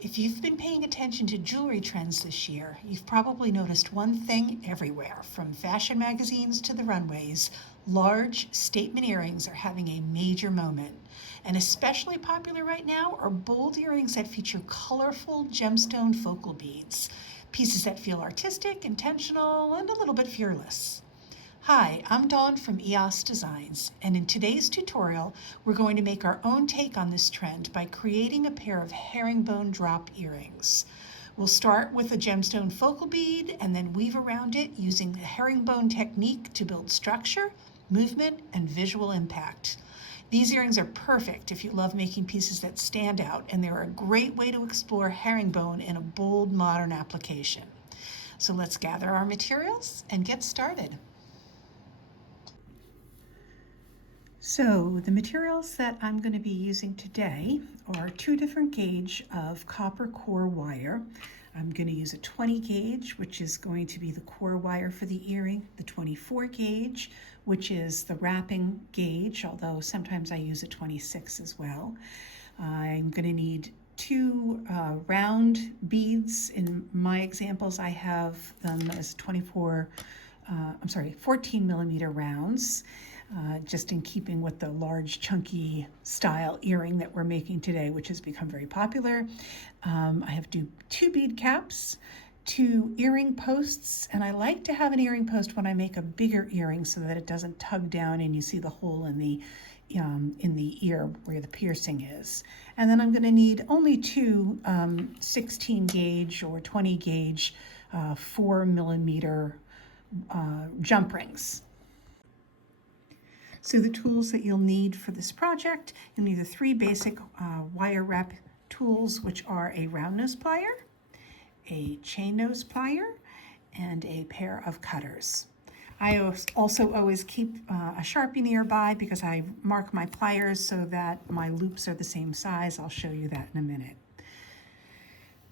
If you've been paying attention to jewelry trends this year, you've probably noticed one thing everywhere, from fashion magazines to the runways. Large statement earrings are having a major moment. And especially popular right now are bold earrings that feature colorful gemstone focal beads, pieces that feel artistic, intentional, and a little bit fearless. Hi, I'm Dawn from EOS Designs, and in today's tutorial, we're going to make our own take on this trend by creating a pair of herringbone drop earrings. We'll start with a gemstone focal bead and then weave around it using the herringbone technique to build structure, movement, and visual impact. These earrings are perfect if you love making pieces that stand out, and they're a great way to explore herringbone in a bold, modern application. So let's gather our materials and get started. So the materials that I'm going to be using today are 2 different gauge of copper core wire. I'm going to use a 20 gauge, which is going to be the core wire for the earring, the 24 gauge, which is the wrapping gauge, although sometimes I use a 26 as well. I'm going to need 2 round beads. In my examples, I have them as 14 millimeter rounds. Just in keeping with the large chunky style earring that we're making today, which has become very popular. I have 2 bead caps, 2 earring posts, and I like to have an earring post when I make a bigger earring so that it doesn't tug down and you see the hole in the ear where the piercing is. And then I'm going to need only 2 16 gauge or 20 gauge 4 millimeter jump rings. So the tools that you'll need for this project, you'll need the 3 basic wire wrap tools, which are a round nose plier, a chain nose plier, and a pair of cutters. I also always keep a Sharpie nearby because I mark my pliers so that my loops are the same size. I'll show you that in a minute.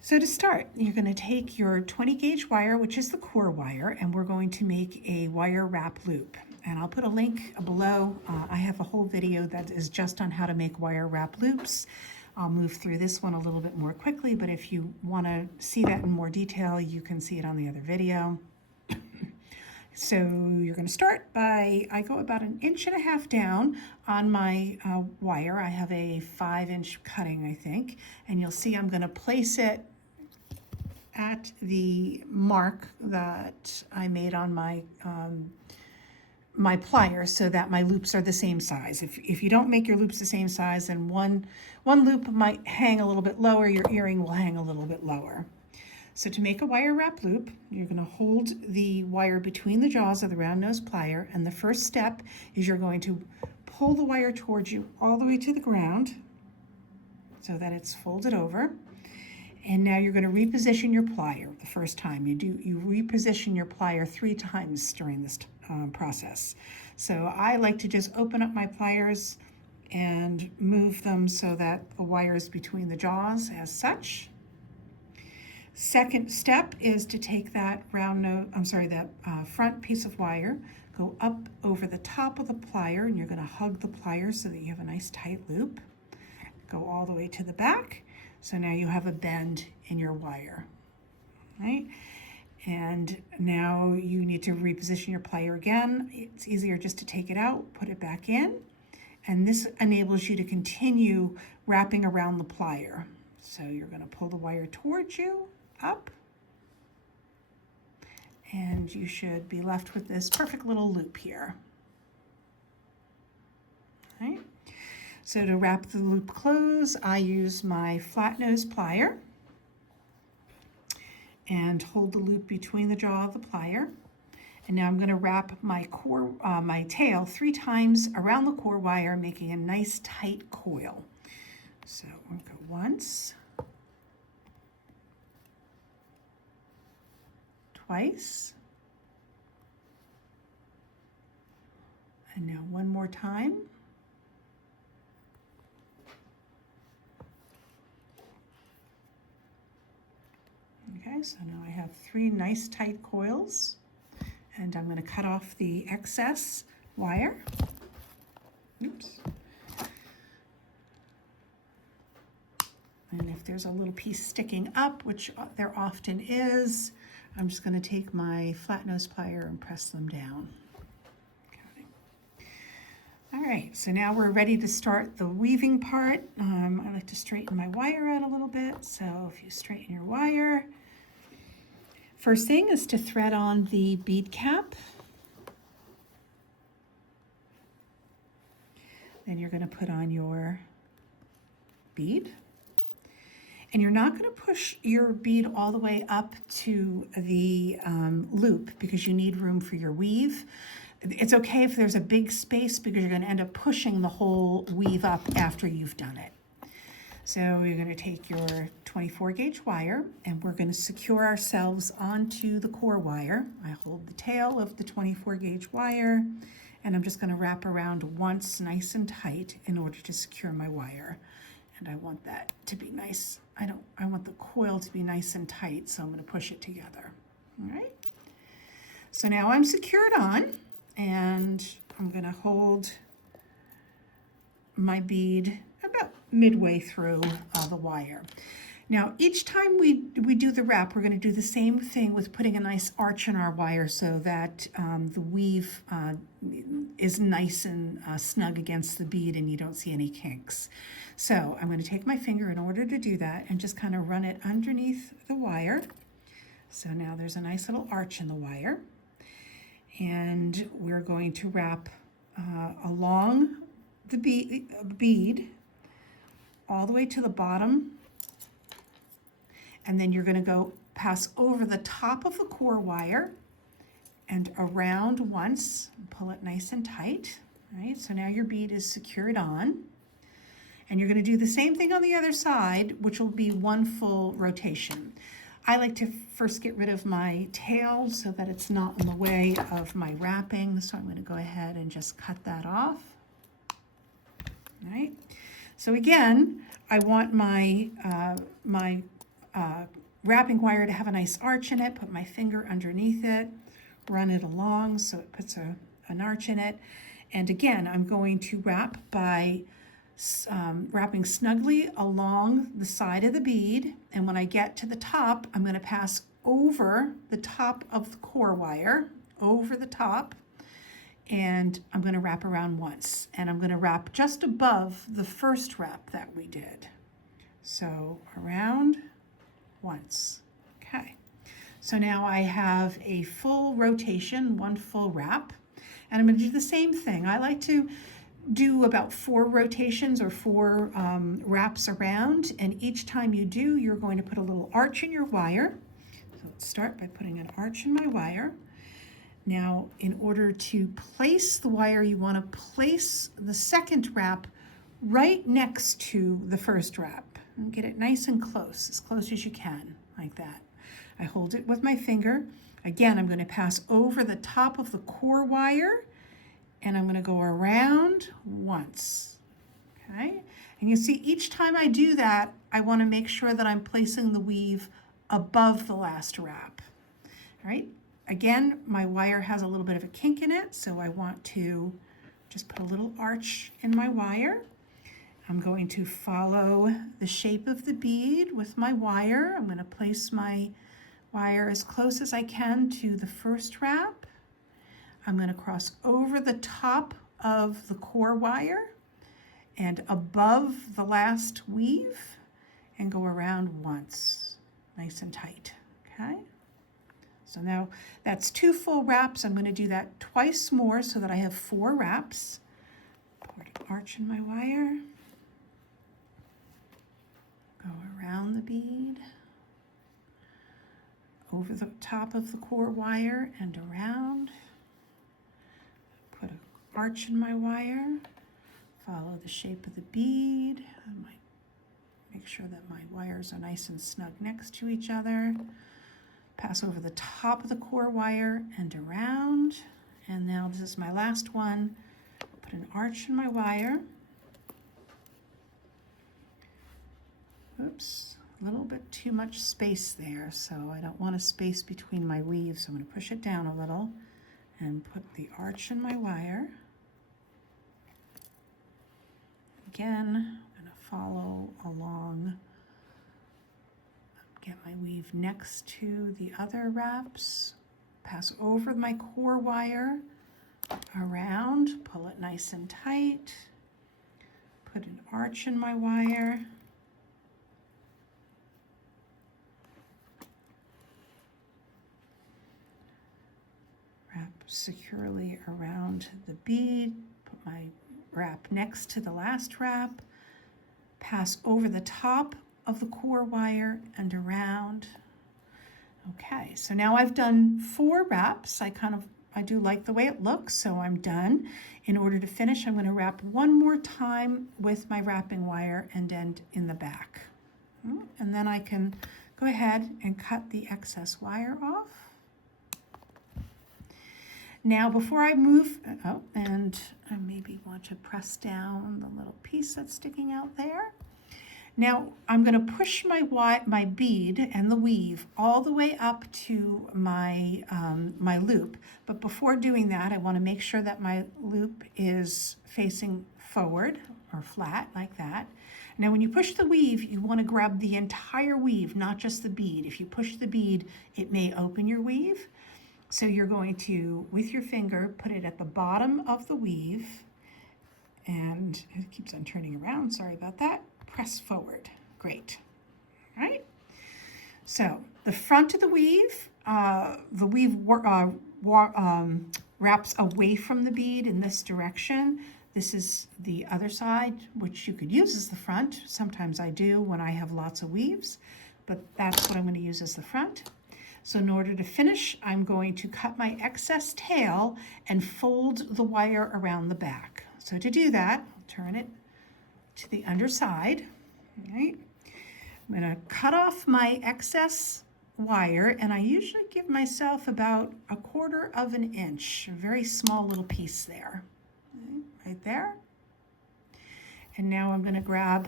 So to start, you're going to take your 20 gauge wire, which is the core wire, and we're going to make a wire wrap loop. And I'll put a link below. I have a whole video that is just on how to make wire wrap loops. I'll move through this one a little bit more quickly, but if you want to see that in more detail, you can see it on the other video. So you're going to start by, I go about 1.5 inches down on my wire. I have a 5-inch cutting, I think, and you'll see I'm going to place it at the mark that I made on my my pliers so that my loops are the same size. If you don't make your loops the same size, then one loop might hang a little bit lower, your earring will hang a little bit lower. So to make a wire wrap loop, you're going to hold the wire between the jaws of the round nose plier, and the first step is you're going to pull the wire towards you all the way to the ground so that it's folded over. And now you're going to reposition your plier the first time. You reposition your plier 3 times during this process. So I like to just open up my pliers and move them so that the wire is between the jaws as such. Second step is to take that front piece of wire, go up over the top of the plier, and you're going to hug the plier so that you have a nice tight loop. Go all the way to the back. So now you have a bend in your wire, right? And now you need to reposition your plier again. It's easier just to take it out, put it back in, and this enables you to continue wrapping around the plier. So you're going to pull the wire towards you, up, and you should be left with this perfect little loop here. All right. So to wrap the loop close, I use my flat nose plier and hold the loop between the jaw of the plier. And now I'm going to wrap my my tail 3 times around the core wire, making a nice tight coil. So we'll go once, twice, and now one more time. Okay, so now I have 3 nice tight coils, and I'm going to cut off the excess wire. Oops. And if there's a little piece sticking up, which there often is, I'm just going to take my flat nose plier and press them down. Okay. All right, so now we're ready to start the weaving part. I like to straighten my wire out a little bit. So if you straighten your wire, first thing is to thread on the bead cap. Then you're going to put on your bead. And you're not going to push your bead all the way up to the loop because you need room for your weave. It's okay if there's a big space because you're going to end up pushing the whole weave up after you've done it. So you're going to take your 24 gauge wire and we're going to secure ourselves onto the core wire. I hold the tail of the 24 gauge wire and I'm just going to wrap around once nice and tight in order to secure my wire. And I want that to be nice. I want the coil to be nice and tight, so I'm going to push it together. All right. So now I'm secured on, and I'm going to hold my bead about midway through the wire. Now, each time we do the wrap, we're going to do the same thing with putting a nice arch in our wire so that the weave is nice and snug against the bead and you don't see any kinks. So I'm going to take my finger in order to do that and just kind of run it underneath the wire. So now there's a nice little arch in the wire. And we're going to wrap along the bead all the way to the bottom. And then you're going to go pass over the top of the core wire and around once, pull it nice and tight. All right, so now your bead is secured on. And you're going to do the same thing on the other side, which will be one full rotation. I like to first get rid of my tail so that it's not in the way of my wrapping. So I'm going to go ahead and just cut that off. All right. So again, I want my wrapping wire to have a nice arch in it. Put my finger underneath it, run it along so it puts an arch in it. And again, I'm going to wrap by wrapping snugly along the side of the bead. And when I get to the top, I'm going to pass over the top of the core wire, over the top, and I'm going to wrap around once. And I'm going to wrap just above the first wrap that we did. So around once. Okay. So now I have a full rotation, one full wrap, and I'm going to do the same thing. I like to do about 4 rotations or 4 wraps around, and each time you do, you're going to put a little arch in your wire. So let's start by putting an arch in my wire. Now, in order to place the wire, you want to place the second wrap right next to the first wrap. And get it nice and close as you can, like that. I hold it with my finger. Again, I'm going to pass over the top of the core wire, and I'm going to go around once. Okay? And you see, each time I do that, I want to make sure that I'm placing the weave above the last wrap. All right? Again, my wire has a little bit of a kink in it, so I want to just put a little arch in my wire. I'm going to follow the shape of the bead with my wire. I'm going to place my wire as close as I can to the first wrap. I'm going to cross over the top of the core wire and above the last weave and go around once, nice and tight, okay? So now that's 2 full wraps. I'm going to do that twice more so that I have 4 wraps. Put an arch in my wire. Go around the bead, over the top of the core wire and around. Put an arch in my wire, follow the shape of the bead. I might make sure that my wires are nice and snug next to each other. Pass over the top of the core wire and around. And now this is my last one. Put an arch in my wire. Oops, a little bit too much space there, so I don't want a space between my weaves, so I'm going to push it down a little and put the arch in my wire. Again, I'm going to follow along Get my weave next to the other wraps, pass over my core wire, around, pull it nice and tight, put an arch in my wire, wrap securely around the bead, put my wrap next to the last wrap, pass over the top of the core wire and around. Okay, so now I've done 4 wraps. I do like the way it looks, so I'm done. In order to finish, I'm going to wrap one more time with my wrapping wire and end in the back. And then I can go ahead and cut the excess wire off. Now before I move, and I maybe want to press down the little piece that's sticking out there. Now I'm going to push my bead and the weave all the way up to my, my loop. But before doing that, I want to make sure that my loop is facing forward or flat like that. Now when you push the weave, you want to grab the entire weave, not just the bead. If you push the bead, it may open your weave. So you're going to, with your finger, put it at the bottom of the weave, and it keeps on turning around, sorry about that. Press forward. Great. All right. So the front of the weave wraps away from the bead in this direction. This is the other side, which you could use as the front. Sometimes I do when I have lots of weaves, but that's what I'm going to use as the front. So in order to finish, I'm going to cut my excess tail and fold the wire around the back. So to do that, I'll turn it to the underside. All right. I'm going to cut off my excess wire, and I usually give myself about 1/4 of an inch, a very small little piece there, right there. And now I'm going to grab,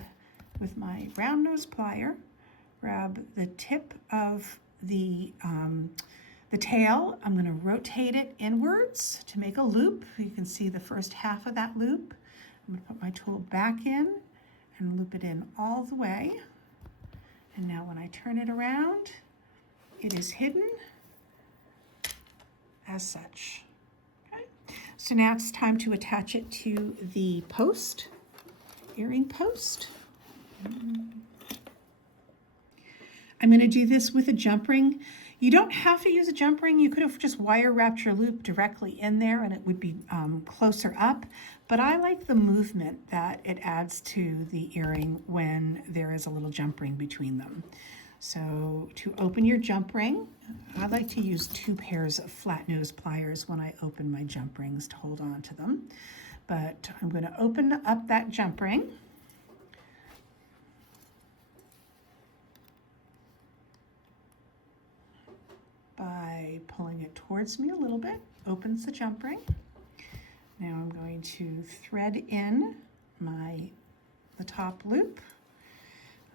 with my round nose plier, grab the tip of the tail. I'm going to rotate it inwards to make a loop. You can see the first half of that loop. I'm going to put my tool back in and loop it in all the way. And now when I turn it around, it is hidden as such. Okay. So now it's time to attach it to the post, earring post. I'm going to do this with a jump ring. You don't have to use a jump ring. You could have just wire wrapped your loop directly in there and it would be closer up. But I like the movement that it adds to the earring when there is a little jump ring between them. So to open your jump ring, I like to use 2 pairs of flat nose pliers when I open my jump rings to hold on to them. But I'm going to open up that jump ring. By pulling it towards me a little bit, opens the jump ring. Now I'm going to thread in the top loop.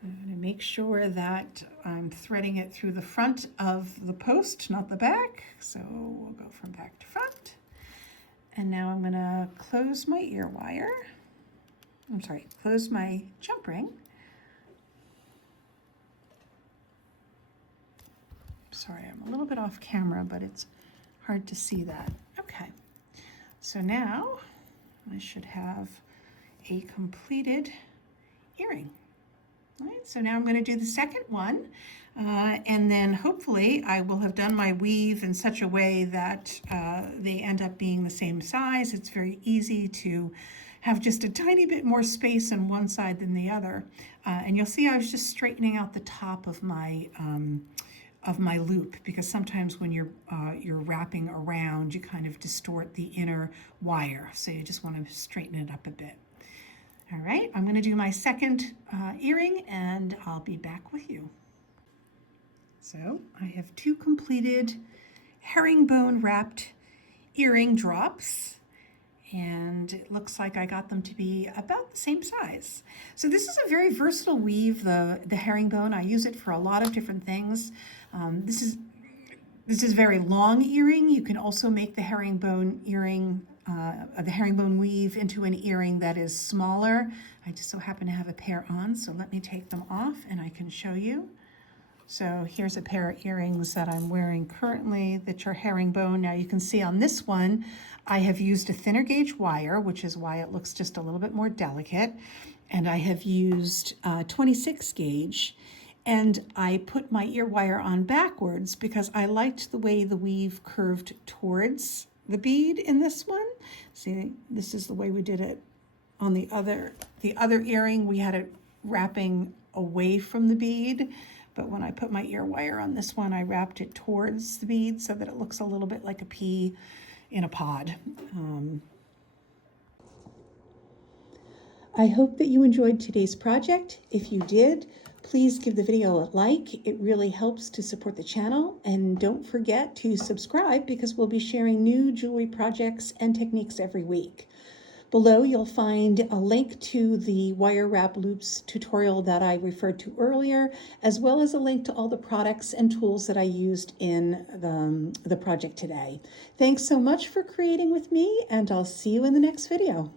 I'm going to make sure that I'm threading it through the front of the post, not the back. So we'll go from back to front. And now I'm going to close my ear wire. Close my jump ring. Sorry, I'm a little bit off camera, but it's hard to see that. Okay, so now I should have a completed earring. All right, so now I'm going to do the second one, and then hopefully I will have done my weave in such a way that they end up being the same size. It's very easy to have just a tiny bit more space on one side than the other. And you'll see I was just straightening out the top of my loop, because sometimes when you're wrapping around, you kind of distort the inner wire. So you just want to straighten it up a bit. All right, I'm going to do my second earring and I'll be back with you. So I have 2 completed herringbone wrapped earring drops, and it looks like I got them to be about the same size. So this is a very versatile weave, the herringbone. I use it for a lot of different things. This is very long earring. You can also make the herringbone earring, the herringbone weave into an earring that is smaller. I just so happen to have a pair on, so let me take them off and I can show you So here's a pair of earrings that I'm wearing currently that are herringbone. Now you can see on this one, I have used a thinner gauge wire, which is why it looks just a little bit more delicate. And I have used 26 gauge. And I put my ear wire on backwards because I liked the way the weave curved towards the bead in this one. See, this is the way we did it on the other earring. We had it wrapping away from the bead, but when I put my ear wire on this one, I wrapped it towards the bead so that it looks a little bit like a pea in a pod. I hope that you enjoyed today's project. If you did, please give the video a like. It really helps to support the channel. And don't forget to subscribe because we'll be sharing new jewelry projects and techniques every week. Below, you'll find a link to the wire wrap loops tutorial that I referred to earlier, as well as a link to all the products and tools that I used in the project today. Thanks so much for creating with me, and I'll see you in the next video.